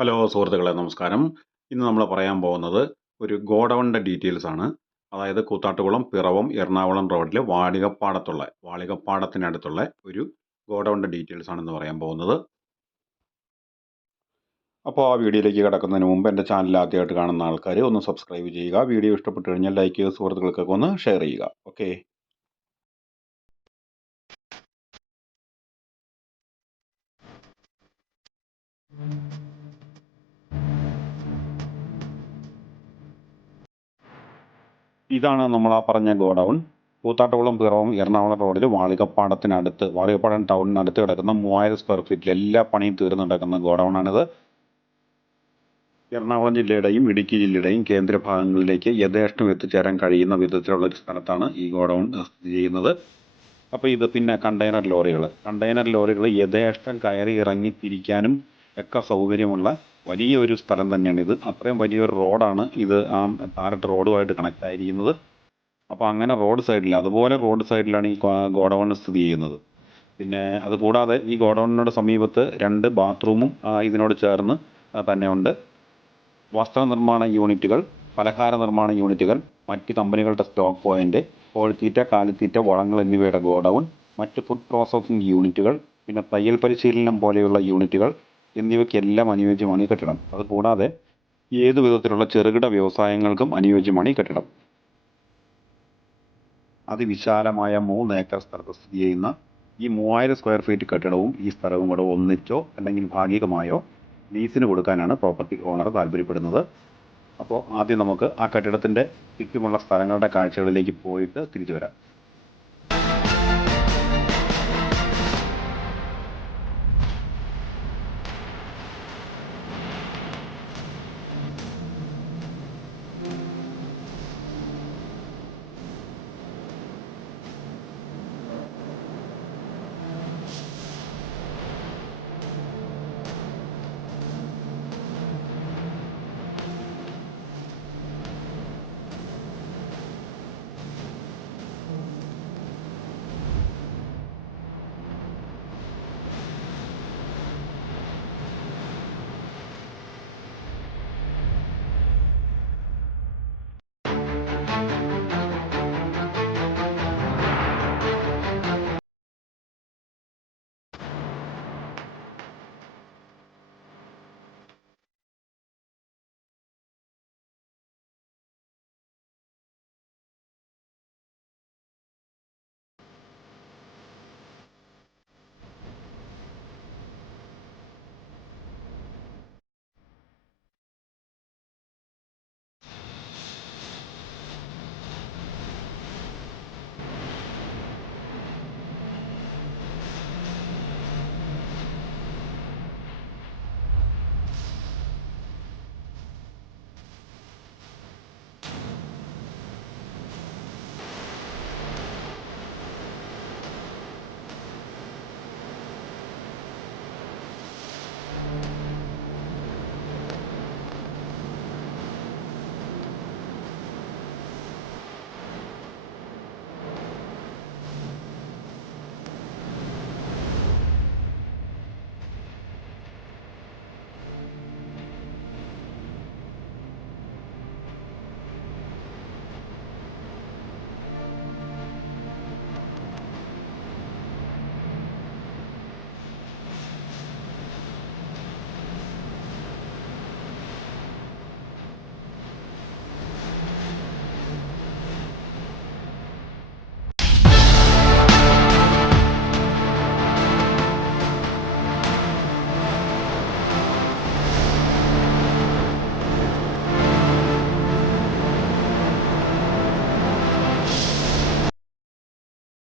Hello സുഹൃത്തുക്കളെ, നമസ്കാരം. ഇന്ന് നമ്മൾ പറയാൻ പോകുന്നത് ഒരു ഗോഡൗണിൻ്റെ ഡീറ്റെയിൽസ് ആണ്. അതായത് കൂത്താട്ടുകുളം പിറവം എറണാകുളം റോഡിൽ വാളികപ്പാടത്തിനടുത്തുള്ള ഒരു ഗോഡൗണിൻ്റെ ഡീറ്റെയിൽസ് ആണ് ഇന്ന് പറയാൻ പോകുന്നത്. അപ്പോൾ ആ വീഡിയോയിലേക്ക് കിടക്കുന്നതിന് മുമ്പ് എൻ്റെ ചാനൽ ആദ്യമായിട്ട് കാണുന്ന ആൾക്കാർ ഒന്ന് സബ്സ്ക്രൈബ് ചെയ്യുക. വീഡിയോ ഇഷ്ടപ്പെട്ടു കഴിഞ്ഞാൽ ലൈക്ക് ചെയ്ത് സുഹൃത്തുക്കൾക്കൊക്കെ ഒന്ന് ഷെയർ ചെയ്യുക. ഓക്കെ. ഇതാണ് നമ്മൾ ആ പറഞ്ഞ ഗോഡൗൺ. കൂത്താട്ടുകുളം പിറവം എറണാകുളം റോഡിൽ വാളികപ്പാടം ടൗണിനടുത്ത് കിടക്കുന്ന 3000 സ്ക്വയർ ഫീറ്റിൽ എല്ലാ പണിയും തീർന്നു കിടക്കുന്ന ഗോഡൗണാണിത്. എറണാകുളം ജില്ലയുടെയും ഇടുക്കി ജില്ലയുടെയും കേന്ദ്ര ഭാഗങ്ങളിലേക്ക് യഥേഷ്ടം എത്തിച്ചേരാൻ കഴിയുന്ന വിധത്തിലുള്ള ഒരു സ്ഥലത്താണ് ഈ ഗോഡൗൺ സ്ഥിതി ചെയ്യുന്നത്. അപ്പോൾ ഇത് പിന്നെ കണ്ടെയ്നർ ലോറികൾ യഥേഷ്ടം കയറി ഇറങ്ങി തിരിക്കാനും ഒക്കെ സൗകര്യമുള്ള വലിയൊരു സ്ഥലം തന്നെയാണിത്. അത്രയും വലിയൊരു റോഡാണ് ഇത്. താരട്ട് റോഡുമായിട്ട് കണക്റ്റ് ആയിരിക്കുന്നത്. അപ്പോൾ അങ്ങനെ റോഡ് സൈഡിലാണ് ഈ ഗോഡൗൺ സ്ഥിതി ചെയ്യുന്നത്. പിന്നെ അതുകൂടാതെ ഈ ഗോഡൗണിനോട് സമീപത്ത് 2 ബാത്റൂമും ഇതിനോട് ചേർന്ന് തന്നെ ഉണ്ട്. വസ്ത്രനിർമ്മാണ യൂണിറ്റുകൾ, പലഹാര നിർമ്മാണ യൂണിറ്റുകൾ, മറ്റ് കമ്പനികളുടെ സ്റ്റോക്ക് പോയിന്റ്, കോഴിത്തീറ്റ, കാലിത്തീറ്റ, വളങ്ങൾ എന്നിവയുടെ ഗോഡൗൺ, മറ്റ് ഫുഡ് പ്രോസസ്സിംഗ് യൂണിറ്റുകൾ, പിന്നെ തയ്യൽ പരിശീലനം പോലെയുള്ള യൂണിറ്റുകൾ എന്നിവയ്ക്കെല്ലാം അനുയോജ്യമാണ് ഈ കെട്ടിടം. അതുകൂടാതെ ഏതു വിധത്തിലുള്ള ചെറുകിട വ്യവസായങ്ങൾക്കും അനുയോജ്യമാണ് ഈ കെട്ടിടം. അതിവിശാലമായ 3 ഏക്കർ സ്ഥലത്ത് സ്ഥിതി ചെയ്യുന്ന ഈ 3000 സ്ക്വയർ ഫീറ്റ് കെട്ടിടവും ഈ സ്ഥലവും കൂടെ ഒന്നിച്ചോ അല്ലെങ്കിൽ ഭാഗികമായോ ലീസിന് കൊടുക്കാനാണ് പ്രോപ്പർട്ടി ഓണർ താല്പര്യപ്പെടുന്നത്. അപ്പോൾ ആദ്യം നമുക്ക് ആ കെട്ടിടത്തിൻ്റെ ചുറ്റുമുള്ള സ്ഥലങ്ങളുടെ കാഴ്ചകളിലേക്ക് പോയിട്ട് തിരിച്ചു വരാം.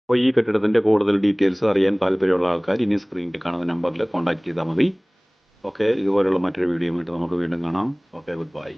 അപ്പോൾ ഈ കെട്ടിടത്തിൻ്റെ കൂടുതൽ ഡീറ്റെയിൽസ് അറിയാൻ താല്പര്യമുള്ള ആൾക്കാർ ഇനി സ്ക്രീനിൽ കാണുന്ന നമ്പറിൽ കോൺടാക്റ്റ് ചെയ്താൽ മതി. ഓക്കെ. ഇതുപോലുള്ള മറ്റൊരു വീഡിയോ ആയിട്ട് നമുക്ക് വീണ്ടും കാണാം. Okay, good bye.